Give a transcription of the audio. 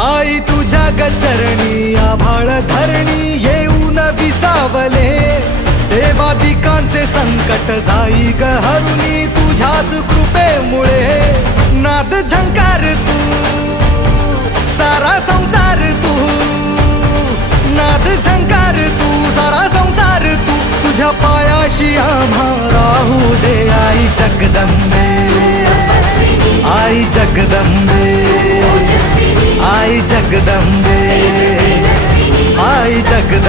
आई तुझ्या गचरणी आभाळ धरणी येऊन विसावले, देवादिकांचे संकट जाई ग हरुणी तुझ्याच कृपेमुळे। नाद झंकार तू सारा संसार तू, नाद झंकार तू सारा संसार तू, तुझ्या पायाशी आम्हा राहू दे आई जगदंबे, आई जगदंबे, आई जगदंबे, आई जगदंबे।